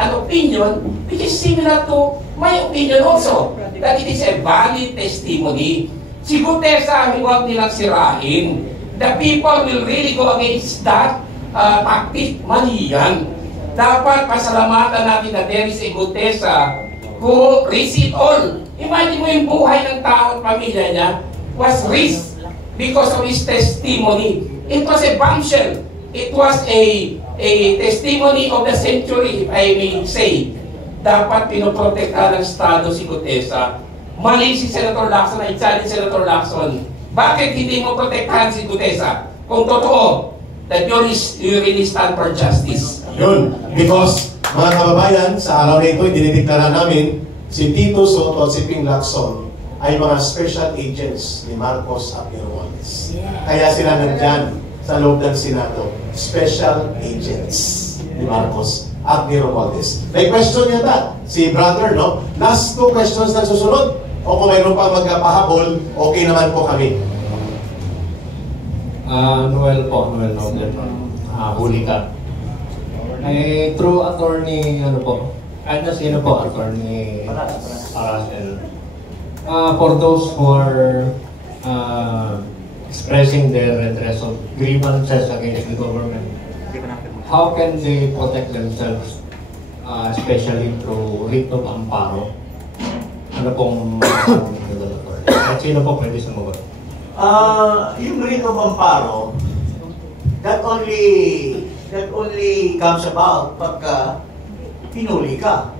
an opinion which is similar to my opinion also, that it is a valid testimony. Si Gutesa, huwag nilang sirain. The people will really go against that tactic. Mali yan. Dapat pasalamatan natin na there is a Gutesa who risked it all. Imagine mo yung buhay ng tao at pamilya niya was risked because of his testimony. It was a bombshell. It was a testimony of the century, if I may say. Dapat pinoprotektahan ng Estado si Gutesa. Mali si Senator Lacson, ay challenge Senator Lacson. Bakit hindi mo protektahan si Gutesa? Kung totoo, that you really stand for justice. Yun. Because, mga kababayan, sa araw na ito, dinideklara namin si Tito Soto at si Ping Lacson ay mga special agents ni Marcos at ni Romualdez. Kaya sila nandyan sa loob ng Senado. Special agents ni Marcos at ni Romualdez. May question yata si brother, no? Last 2 questions na susunod. O kung mayroon pa magpahabol, okay naman po kami. Noel Noel. Huli ka. Through attorney, attorney Paracel. For those who are expressing their redress of grievances against the government, how can they protect themselves, especially through writ of amparo? Ano pong at sino po pwede sumagot? Yung writ of amparo, that only comes about pagka pinuli ka.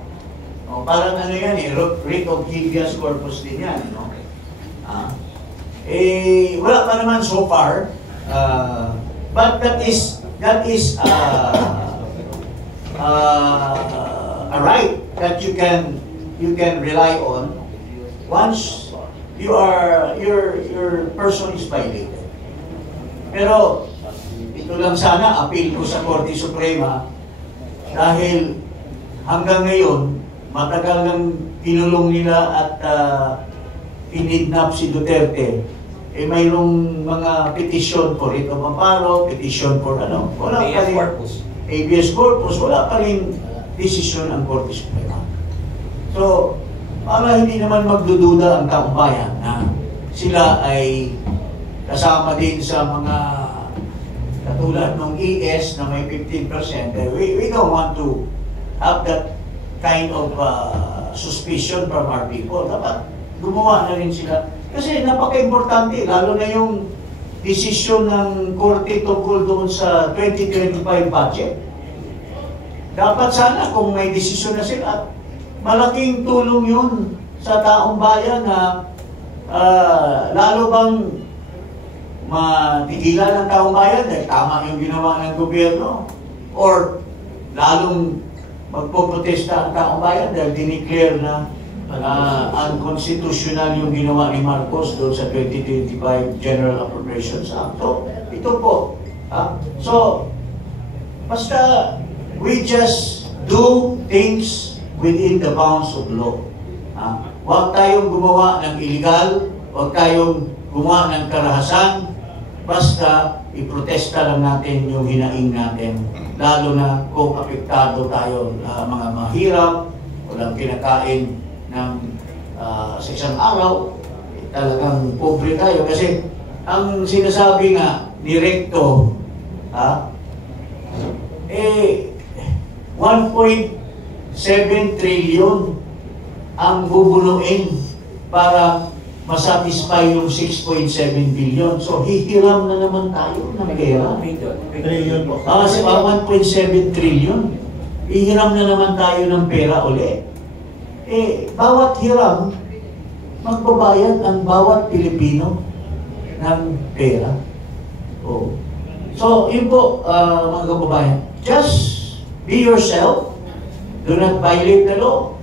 O, parang ano yan writ of habeas corpus din yan, no? Wala pa naman so far, but that is a right that you can rely on once your person is violated. Pero ito lang sana appeal ko sa Korte Suprema, dahil hanggang ngayon matagal nang kinulong nila at kinidnap si Duterte, mayroong mga petition for writ of amparo, petition for wala pa rin habeas corpus, wala pa rin desisyon ang Korte Suprema. So, para hindi naman magdududa ang taong bayan na sila ay kasama din sa mga katulad ng ES na may 15%, we don't want to have that kind of suspicion from our people. Dapat gumawa na rin sila. Kasi napaka-importante, lalo na yung desisyon ng Korte tungkol doon sa 2025 budget. Dapat sana kung may desisyon na sila, malaking tulong yun sa taong bayan na lalo bang matigilan ng taong bayan dahil tama yung ginawa ng gobyerno, or lalong magpoprotesta ang taong bayan dahil dineclare na unconstitutional yung ginawa ni Marcos doon sa 2025 General Appropriations Act. So, ito po. So, basta we just do things within the bounds of law. Huwag tayong gumawa ng illegal, huwag tayong gumawa ng karahasan, basta iprotesta lang natin yung hinaing natin, lalo na kung apektado tayo, mga mahirap, walang kinakain ng sa isang araw, talagang pobre tayo. Kasi ang sinasabi nga ni Recto, 1.7 trillion ang bubunuin para masatisfy yung 6.7 billion. So, hihiram na naman tayo ng pera. Trillion po. 1.7 trillion. Hihiram na naman tayo ng pera ulit. Bawat hiram, magbabayad ang bawat Pilipino ng pera. So, yun po, mga kababayan, just be yourself. Do not violate the law.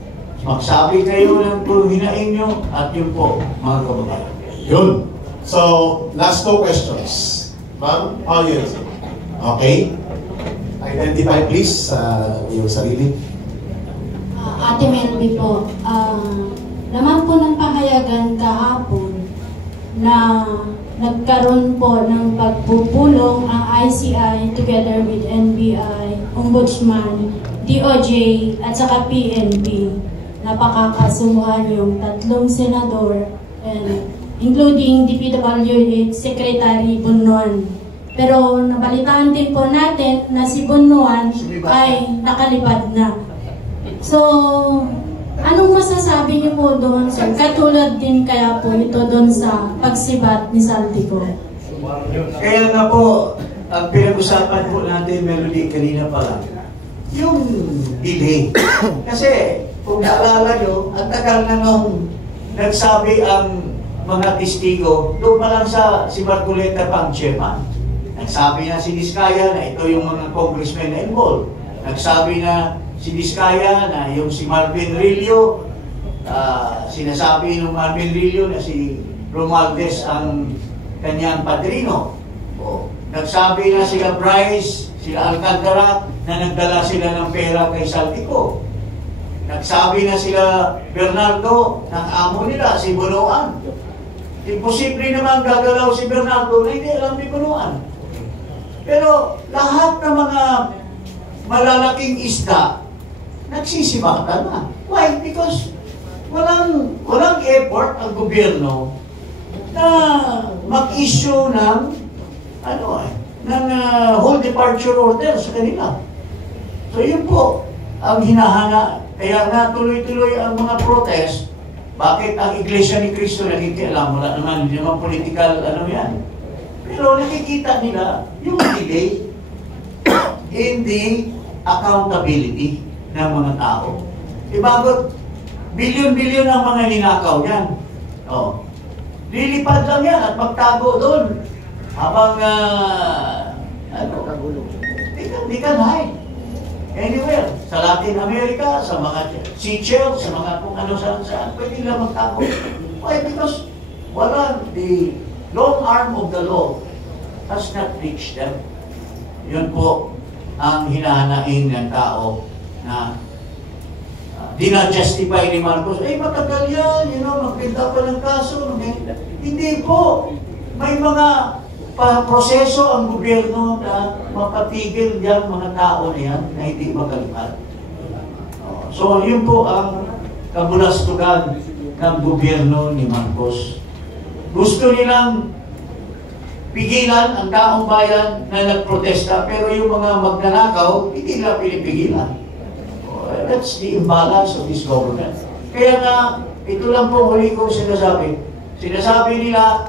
Magsabi kayo ng hinaing nyo at yun po, mga kababayan. Yun. So, last 2 questions. Ma'am, how are you? Okay. Identify please yung sarili. Ate Melby po, naman po ng pahayagan kahapon na nagkaroon po ng pagpupulong ang ICI together with NBI, Ombudsman, DOJ at saka PNP. Napakakasuhan yung 3 senador and including DPWH Secretary Bunuan. Pero nabalitaan din po natin na si Bunuan ay nakalipad na. So, anong masasabi niyo po doon, sir? Katulad din kaya po ito doon sa pagsibat ni Saldico? Kaya nga po, ang pinag-usapan po natin, Melody, kanina pa lang, yung delay. Kasi, kung naalala nyo, ang tagal na nung nagsabi ang mga testigo, doon pa lang sa si Marcoleta pang chairman. Nagsabi na si Diskaya na ito yung mga congressmen na involved. Nagsabi na si Diskaya na yung si Marvin Rillo, sinasabi ng Marvin Rillo na si Romualdez ang kanyang padrino. Nagsabi na sila Bryce, sila Alcantara na nagdala sila ng pera kay Saldico. Nagsabi na sila Bernardo ng amo nila, si Bunuan. Imposible naman gagalaw si Bernardo na hindi alam ni Bunuan. Pero lahat ng mga malalaking isda, nagsisibatan na. Why? Because walang effort ang gobyerno na mag-issue ng whole departure order sa kanila. So yun po ang hinahanga. Kaya nga tuloy-tuloy ang mga protest. Bakit ang Iglesia ni Cristo nakikialam? Wala naman, hindi naman political yan. Pero nakikita nila yung delay in the accountability ng mga tao. Bago, bilyon-bilyon ang mga ninakaw yan. Lilipad lang yan at magtago doon. Habang, di ka hide. Anywhere. Sa Latin America, sa mga Seychelles, sa mga kung ano saan, pwede lang magtago. Why? Because the long arm of the law has not reached them. Yun po ang hinahanain ng tao na dina-justify ni Marcos. Matagal yan, magpinta pa ng kaso. Hindi po. May mga proseso ang gobyerno na mapatigil yan mga tao na yan na hindi magalipad. So, yun po ang kabulastugan ng gobyerno ni Marcos. Gusto nilang pigilan ang taong bayan na nagprotesta, pero yung mga magnanakaw, hindi nila pinipigilan. That's the imbalance of this government. Kaya nga, ito lang po huli kong sinasabi. Sinasabi nila,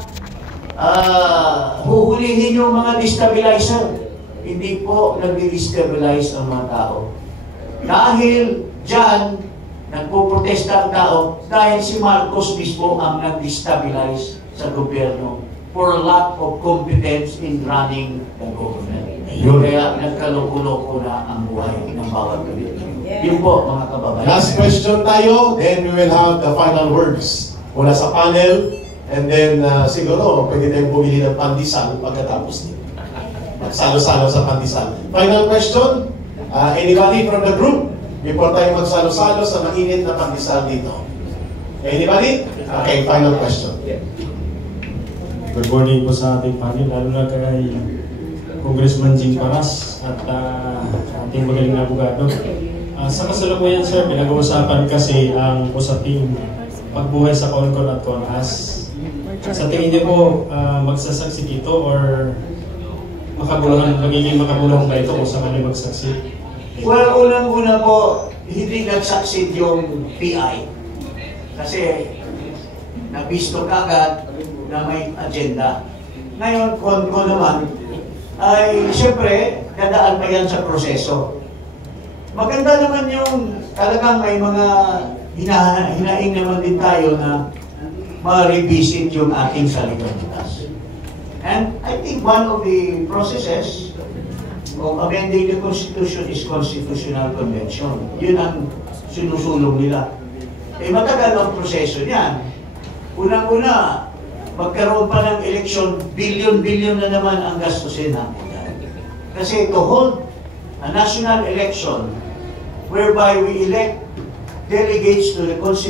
huhulihin yung mga destabilizer. Hindi po nag-destabilize ang mga tao. Dahil dyan, nagpo-protesta ang tao dahil si Marcos mismo ang nag-destabilize sa gobyerno for lack of competence in running the government. Kaya nagkaloko-loko na ang buhay ng bawat Pilipino. Yun po, mga kababayan. Last question tayo, then we will have the final words mula sa panel, and then siguro pwede tayong bumili ng pandesal pagkatapos nito. Magsalo-salo sa pandesal. Final question, anybody from the group? Before tayo magsalo-salo sa mainit na pandesal dito. Anybody? Okay, final question. Good morning po sa ating panel, lalo na kay Congressman Jing Paras at ating magaling na abogado. Sa kasalukuyan, sir, pinag-uusapan kasi ang usaping pagbuhay sa Concon at Conas. Sa tingin niyo po, magsasaksi dito or magiging makabuluhan ba ito kung sakali magsaksi? Well, unang-una po, hindi nagsucceed yung PI. Kasi nabisto kagad na may agenda. Ngayon, Concon naman, ay siyempre, dadaan pa yan sa proseso. Maganda naman yung talagang may mga hinaing naman din tayo na ma-revisit yung ating salita-litas. And I think one of the processes of amending the Constitution is Constitutional Convention. Yun ang sinusulong nila. Matagal ang proseso niyan. Unang-una, magkaroon pa ng eleksyon, bilyon-bilyon na naman ang gastusin natin. Kasi to hold a national election whereby we elect delegates to the Constitution